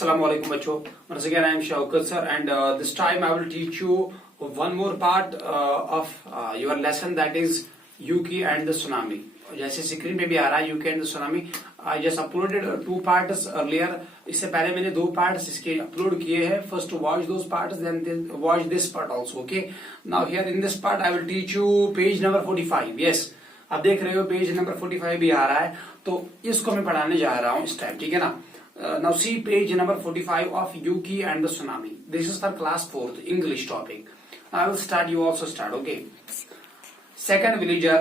Assalamu alaikum bachcho. Once again I am Shaukat sir and this time I will teach you one more part of your lesson, that is Yuki and the tsunami. जैसे screen पे भी आ रहा है UK and tsunami. I just uploaded 2 parts अर्लियर. इससे पहले मैंने 2 पार्ट्स इसके अपलोड किए हैं. First watch those parts, then watch this part also. Okay, now here in this part I will teach you page number 45. Yes, आप देख रहे हो पेज नंबर 45 भी आ रहा है, तो इसको मैं पढ़ाने जा रहा हूँ इस टाइम. ठीक है ना. Now see page number 45 of Yuki and the tsunami. This is for class 4th English topic. I will start, you also start. Okay. Second villager,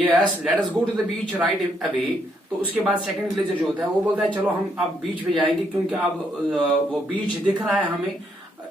yes, let us go to the beach right away. तो उसके बाद second villager जो होता है वो बोलता है चलो हम अब बीच पे जाएंगे क्योंकि अब वो बीच दिख रहा है हमें.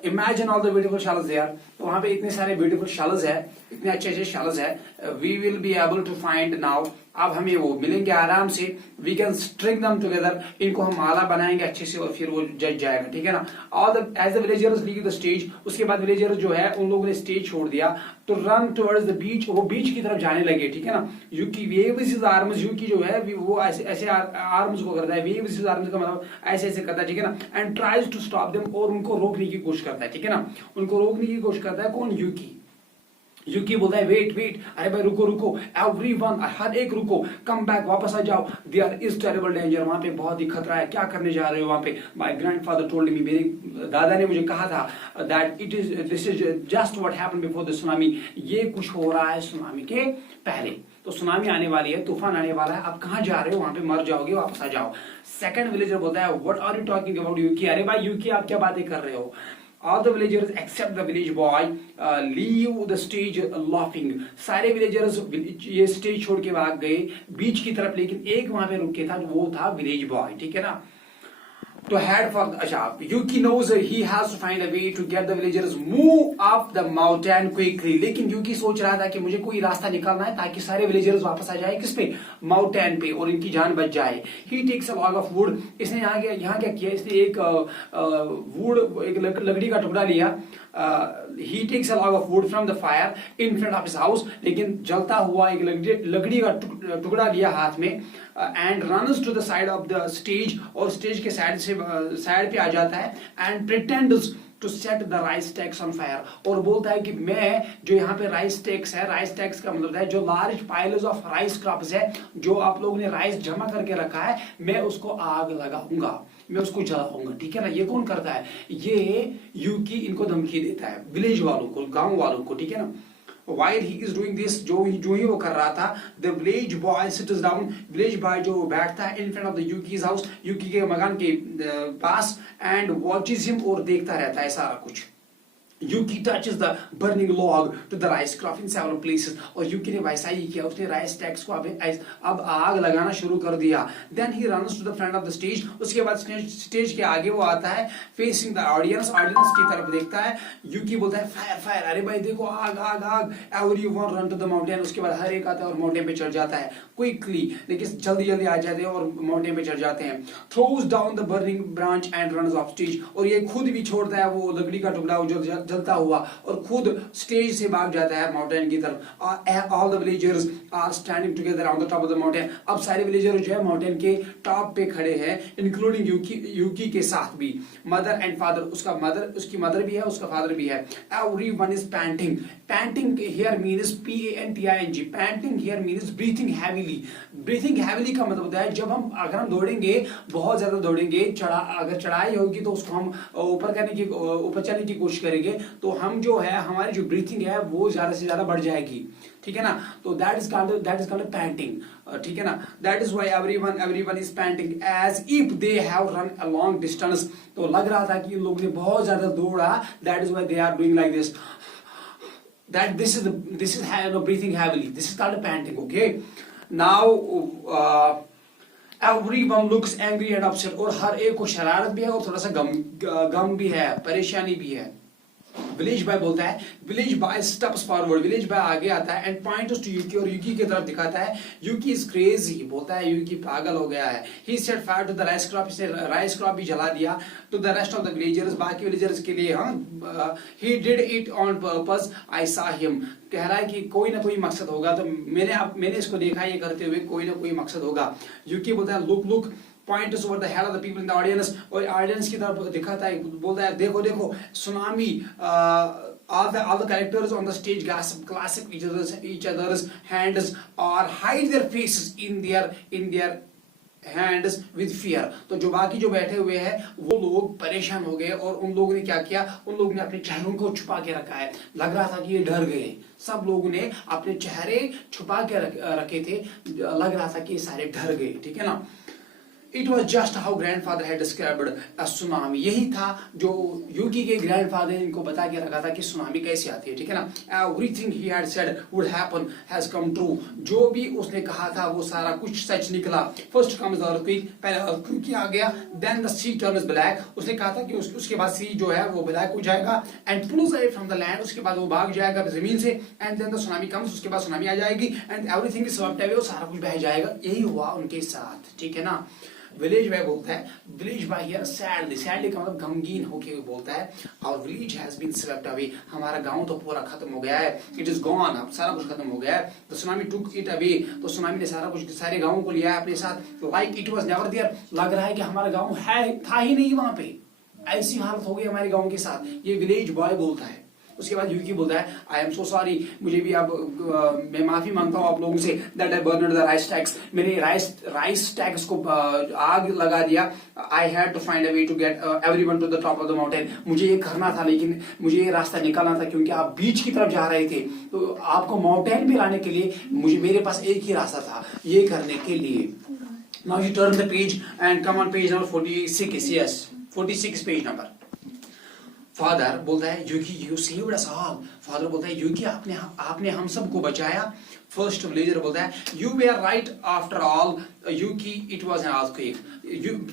Imagine all the beautiful shallows there. तो वहां पे इतने सारे ब्यूटीफुल शैलोज है, इतने अच्छे अच्छे शैलोज है. We will be able to find now. अब हमें वो मिलेंगे आराम से. We can string them together. इनको हम माला बनाएंगे अच्छे से और फिर वो जज जाएगा. ठीक है ना. All the as the villagers leave the stage. उसके बाद विलेजर्स जो है उन लोगों ने स्टेज छोड़ दिया तो रन टुवर्ड्स द बीच. वो बीच की तरफ जाने लगे. ठीक है ना. यूकी वेव्स हिज आर्म्स. यूकी जो है वो ऐसे ऐसे आर्म्स को करता है. वेव्स हिज आर्म्स का मतलब ऐसे ऐसे करता है. ठीक है ना. And tries to stop them. और उनको रोकने की कोशिश करता है. ठीक है ना. उनको रोकने की कोशिश करता है. कौन? यूकी. यूकी बोलता है वेट वेट, अरे भाई रुको रुको, एवरीवन, हर एक रुको, कम बैक, वापस आ जाओ. There is terrible danger. वहां पे बहुत ही खतरा है. क्या करने जा रहे हो वहां पे? My grandfather told me. मेरे दादा ने मुझे कहा था that this is just what happened before the tsunami. ये कुछ हो रहा है सुनामी के पहले. तो सुनामी आने वाली है, तूफान आने वाला है. आप कहाँ जा रहे हो? वहां पे मर जाओगे, वापस आ जाओ. सेकंड विलेजर बोलता है what are you talking about Yuki. अरे भाई यूकी आप क्या बातें कर रहे हो? All the villagers except the village boy leave the stage laughing. सारे villagers ये स्टेज छोड़ के भाग गए बीच की तरफ, लेकिन एक वहां पे रुके था, वो था विलेज बॉय. ठीक है ना. To head for अच्छा, Yuki knows he has to find a way to get the villagers move up the mountain quickly. लेकिन यूकी सोच रहा था कि मुझे कोई रास्ता निकालना है ताकि सारे विलेजर्स वापस आ जाए. किस पे? माउंटेन पे, और इनकी जान बच जाए. He takes a log of wood. इसने यहाँ क्या किया? इसने एक वुड, एक लकड़ी का टुकड़ा लिया. He takes a log of wood from the fire in front of his house. लेकिन जलता हुआ एक लकड़ी का टुकड़ा लिया हाथ में. And runs to the side of the stage. और स्टेज के साइड पे आ जाता है. And pretends to set the rice stacks on fire. और बोलता है कि मैं जो यहाँ पे राइस स्टैक्स है, राइस स्टैक्स का मतलब है जो large piles of rice crops है, जो आप लोगों ने राइस जमा करके रखा है, मैं उसको आग लगाऊंगा, मैं उसको जलाऊंगा. ठीक है ना. ये कौन करता है? ये यूकी इनको धमकी देता है, विलेज वालों को, गांव वालों को. ठीक है ना. While he is doing this, जो ही वो कर रहा था, the village boy sits down. village boy जो बैठता है in front of the Yuki's house, यूकी के मकान के पास, and watches him, और देखता रहता है सारा कुछ. Yuki touches the burning log to the rice crop in several places. और यूकी ने वैसा ही किया, उसने राइस स्टैक्स को अब आग लगाना शुरू कर दिया. Then he runs to the front of the stage. उसके बाद स्टेज के आगे वो आता है, facing the audience, ऑडियंस की तरफ देखता है. यूकी बोलता है फायर फायर, अरे भाई देखो आग आग आग. Everyone run to the mountain. उसके बाद हर एक आता है और माउंटेन पे चढ़ जाता है क्विकली, लेकिन जल्दी जल्दी आ जाते हैं और माउंटेन पे चढ़ जाते हैं. Throws down the burning branch and runs off stage. और ये खुद भी छोड़ता है वो लकड़ी का टुकड़ा जो जलता हुआ, और खुद स्टेज से भाग जाता है माउंटेन की तरफ. All the villagers are standing together on the top of the mountain. अब सारे विलेजर जो है माउंटेन के टॉप पे खड़े हैं, इंक्लूडिंग यूकी के साथ भी. मदर एंड फादर, उसकी मदर भी है, उसका फादर भी है. Everyone is painting. Painting here means PANTING. Painting here means breathing heavily. Breathing heavily का मतलब होता है जब अगर हम दौड़ेंगे, बहुत ज्यादा दौड़ेंगे, अगर चढ़ाई होगी तो उसको हम ऊपर चलने की कोशिश करेंगे, तो हम जो है, हमारी जो ब्रीथिंग है वो ज्यादा से ज्यादा बढ़ जाएगी. ठीक है ना. तो दैट इज कॉल्ड पैंटिंग. ठीक है ना. That is why everyone is panting as if they have run a long distance. तो लग रहा था कि इन लोगों ने बहुत ज्यादा दौड़ा. That is why they are doing like this. That this is breathing heavily. This is called panting. Okay. Now everyone looks angry and upset. और हर एक को शरारत भी है और थोड़ा सा गम भी है, परेशानी भी है. विलेज बॉय बोलता है, village boy steps forward. Village boy आगे आता है एंड पॉइंट्स टू यूकी, और यूकी की तरफ दिखाता है. Yuki is crazy. बोलता है यूकी पागल हो गया है. He set fire to the rice crop. इसने राइस क्रॉप भी जला दिया. To the rest of the villagers, बाकी विलेजर्स के लिए. He did it on purpose. I saw him. कह रहा है कि कोई ना कोई मकसद होगा, तो मैंने इसको देखा ये करते हुए, कोई ना कोई मकसद होगा. यूकी बोलता है look look, points over the head of the people in the audience, और audience की तरफ दिखाता है, बोलता है देखो देखो tsunami, all the characters on the stage clasp each other's hands or hide their faces in their hands with fear. तो जो बाकी जो बैठे हुए हैं वो लोग परेशान हो गए और उन लोगों ने क्या किया, उन लोगों ने अपने चेहरों को छुपा के रखा है. लग रहा था कि ये डर गए, सब लोगों ने अपने चेहरे छुपा के रखे थे, लग रहा था कि ये सारे डर गए. ठीक है ना. It was just how grandfather had described a tsunami. यही था जो यूकी के ग्रैंडफादर ने इनको बता के रखा था कि सुनामी कैसे आती है. ठीक है ना. Everything he had said would happen has come true. जो भी उसने कहा था वो सारा कुछ सच निकला. First comes the earthquake, पहले earthquake आ गया. Then the sea turns black. उसने कहा था कि उसके बाद sea जो है वो black हो जाएगा and pulls away from the land. उसके बाद वो भाग जाएगा जमीन से. And then the tsunami comes. उसके बाद सुनामी आ जाएगी and everything is swept away. वो सारा कुछ बह जाएगा. यही हुआ उनके साथ. ठीक है ना. विलेज बॉय बोलता है, विलेज बॉय हियर सैडली का मतलब गमगीन होके बोलता है, और village has been swept away, हमारा गांव तो पूरा खत्म हो गया है. इट इज गॉन, अब सारा कुछ खत्म हो गया है. तो सुनामी टुक इट अवे, तो सुनामी ने सारा कुछ सारे गांवों को लिया है अपने साथ. Like it was never there, लग रहा है कि हमारा गांव है था ही नहीं वहां पे. ऐसी हालत हो गई हमारे गांव के साथ. ये विलेज बॉय बोलता है. उसके बाद यूकी बोलता है, आई एम सो सॉरी, मुझे भी अब मैं माफी मांगता हूँ आप लोगों से, that I burned the rice stacks, मैंने राइस टैक्स को आग लगा दिया. I had to find a way to get everyone to the top of the mountain. मुझे ये करना था लेकिन मुझे ये रास्ता निकालना था क्योंकि आप बीच की तरफ जा रहे थे, तो आपको माउंटेन पे लाने के लिए मेरे पास एक ही रास्ता था, ये करने के लिए. Now you turn the page and come on page number 46. Yes, 46 page number. Father बोलता है, Yuki you saved us all. Father बोलता है, यूकी आपने हम सबको बचाया. फर्स्ट विलेजर बोलता है, you were right after all Yuki, it was an earthquake.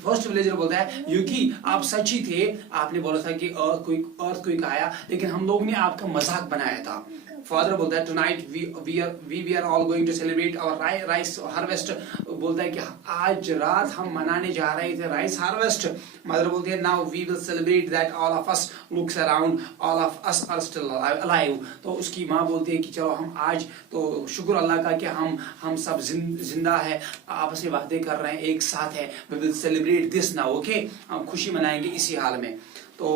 First villager बोलता है, यूकी आप सच ही थे, आपने बोला था कि अर्थक्वेक आया, लेकिन हम लोग ने आपका मजाक बनाया था. फादर बोलता है, tonight we are all going to celebrate our rice harvest. बोलता है कि आज रात हम मनाने जा रहे थे राइस हार्वेस्ट. मदर बोलती है, now we will celebrate that all of us looks around, all of us are still alive. तो उसकी माँ बोलती है कि चलो हम आज तो शुक्र अल्लाह का कि हम सब जिंदा है, आपस में बातें कर रहे हैं, एक साथ है. We will celebrate this now, okay, हम खुशी मनाएंगे इसी हाल में. तो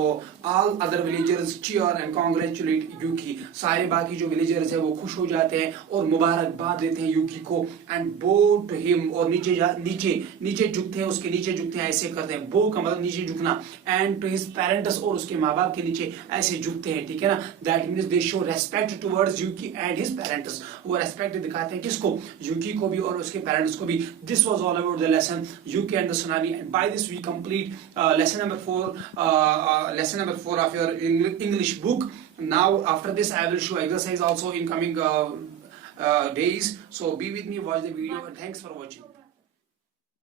all other villagers cheer and congratulate Yuki. सारे बाकी जो विलेजर्स है वो खुश हो जाते हैं और मुबारकबाद देते हैं यूकी को. एंड बो टू हिम, और नीचे झुकते हैं, उसके नीचे झुकते हैं, ऐसे करते हैं. बो का मतलब नीचे झुकना. एंड टू हिज पेरेंट्स, और उसके माँ बाप के नीचे ऐसे झुकते हैं. ठीक है ना. That means they show respect towards Yuki and his parents. वो रेस्पेक्ट दिखाते हैं किसको, यूकी को भी और उसके पेरेंट्स को भी. This was all about the lesson Yuki and the tsunami. And by this we complete lesson number 4 of your English book. Now after this I will show exercise also in coming days, so be with me, watch the video, and thanks for watching.